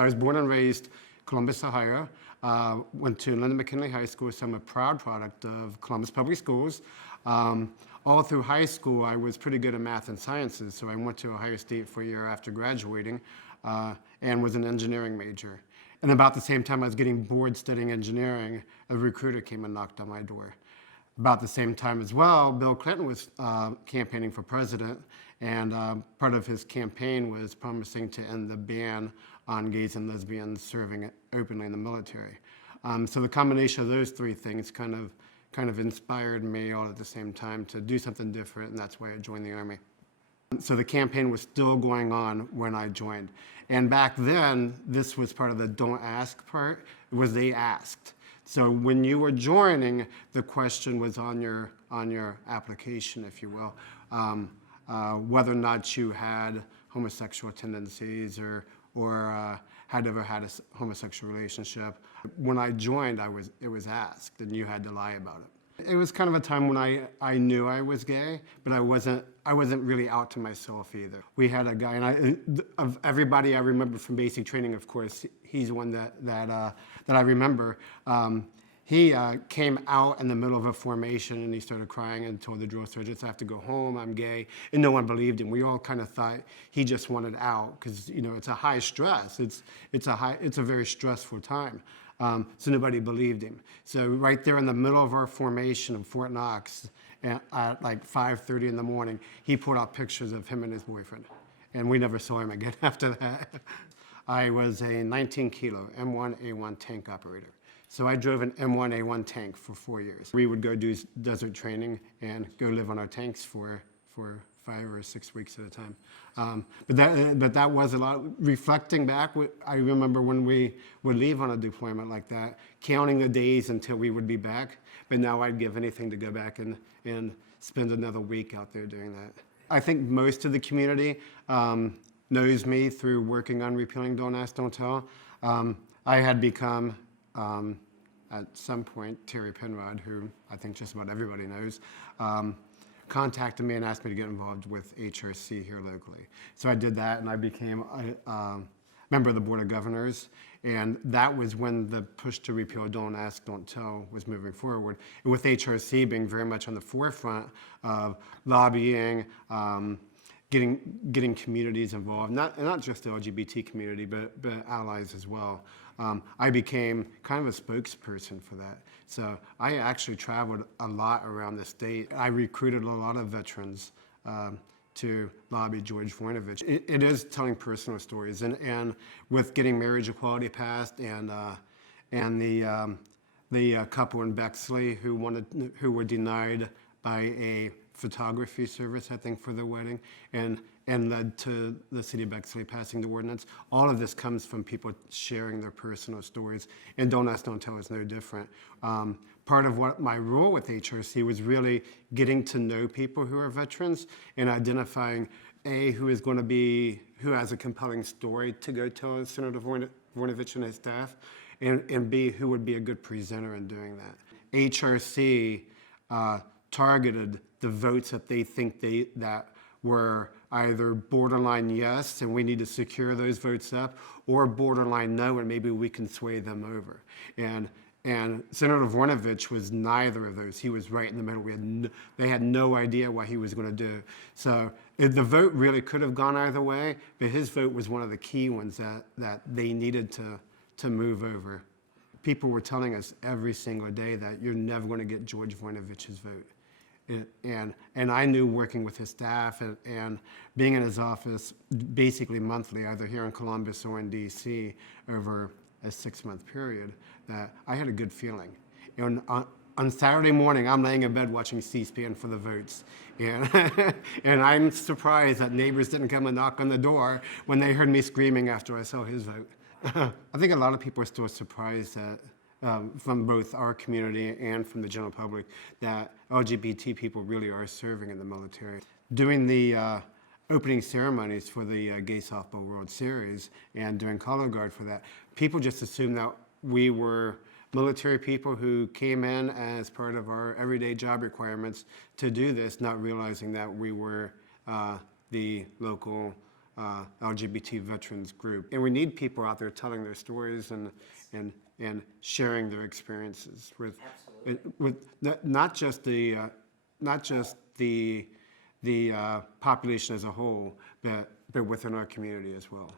I was born and raised Columbus, Ohio. Went to Linda McKinley High School, so I'm a proud product of Columbus Public Schools. All through high school, I was pretty good at math and sciences, so I went to Ohio State for a year after graduating and was an engineering major. And about the same time I was getting bored studying engineering, a recruiter came and knocked on my door. About the same time as well, Bill Clinton was campaigning for president, and part of his campaign was promising to end the ban on gays and lesbians serving openly in the military. So the combination of those three things kind of inspired me all at the same time to do something different, and that's why I joined the Army. So the campaign was still going on when I joined. And back then, this was part of the don't ask part, it was they asked. So when you were joining, the question was on your application, if you will, whether or not you had homosexual tendencies or had ever had a homosexual relationship. When I joined, it was asked, and you had to lie about it. It was kind of a time when I knew I was gay, but I wasn't really out to myself either. We had a guy, and of everybody I remember from basic training, of course, he's one that I remember. He came out in the middle of a formation and he started crying and told the drill sergeants, "I have to go home, I'm gay," and no one believed him. We all kind of thought he just wanted out because it's a high stress. It's a very stressful time. So nobody believed him. So right there in the middle of our formation in Fort Knox, at like 5:30 in the morning, he pulled out pictures of him and his boyfriend, and we never saw him again after that. I was a 19-kilo M1A1 tank operator. So I drove an M1A1 tank for 4 years. We would go do desert training and go live on our tanks for 5 or 6 weeks at a time. But that was a lot. Reflecting back, I remember when we would leave on a deployment like that, counting the days until we would be back. But now I'd give anything to go back and spend another week out there doing that. I think most of the community knows me through working on repealing Don't Ask, Don't Tell. I had become, at some point, Terry Penrod, who I think just about everybody knows, contacted me and asked me to get involved with HRC here locally. So I did that, and I became a member of the Board of Governors, and that was when the push to repeal Don't Ask, Don't Tell was moving forward, and with HRC being very much on the forefront of lobbying, getting communities involved, not just the LGBT community, but allies as well. I became kind of a spokesperson for that. So I actually traveled a lot around the state. I recruited a lot of veterans to lobby George Voinovich. It is telling personal stories, and with getting marriage equality passed, and the couple in Bexley who were denied by a photography service, I think, for their wedding, and led to the city of Bexley passing the ordinance. All of this comes from people sharing their personal stories, and Don't Ask, Don't Tell is no different. Part of what my role with HRC was really getting to know people who are veterans and identifying who has a compelling story to go tell Senator Voinovich and his staff, and B, who would be a good presenter in doing that. HRC targeted the votes that they think that were either borderline yes, and we need to secure those votes up, or borderline no, and maybe we can sway them over. And Senator Voinovich was neither of those. He was right in the middle. They had no idea what he was going to do. So the vote really could have gone either way, but his vote was one of the key ones that they needed to move over. People were telling us every single day that you're never going to get George Voinovich's vote. And I knew, working with his staff and being in his office basically monthly, either here in Columbus or in DC, over a 6-month period, that I had a good feeling. And on Saturday morning, I'm laying in bed watching C-SPAN for the votes. And I'm surprised that neighbors didn't come and knock on the door when they heard me screaming after I saw his vote. I think a lot of people are still surprised that from both our community and from the general public, that LGBT people really are serving in the military. Doing the opening ceremonies for the Gay Softball World Series and doing color guard for that, people just assumed that we were military people who came in as part of our everyday job requirements to do this, not realizing that we were the local LGBT veterans group. And we need people out there telling their stories and sharing their experiences not just the population as a whole, but within our community as well.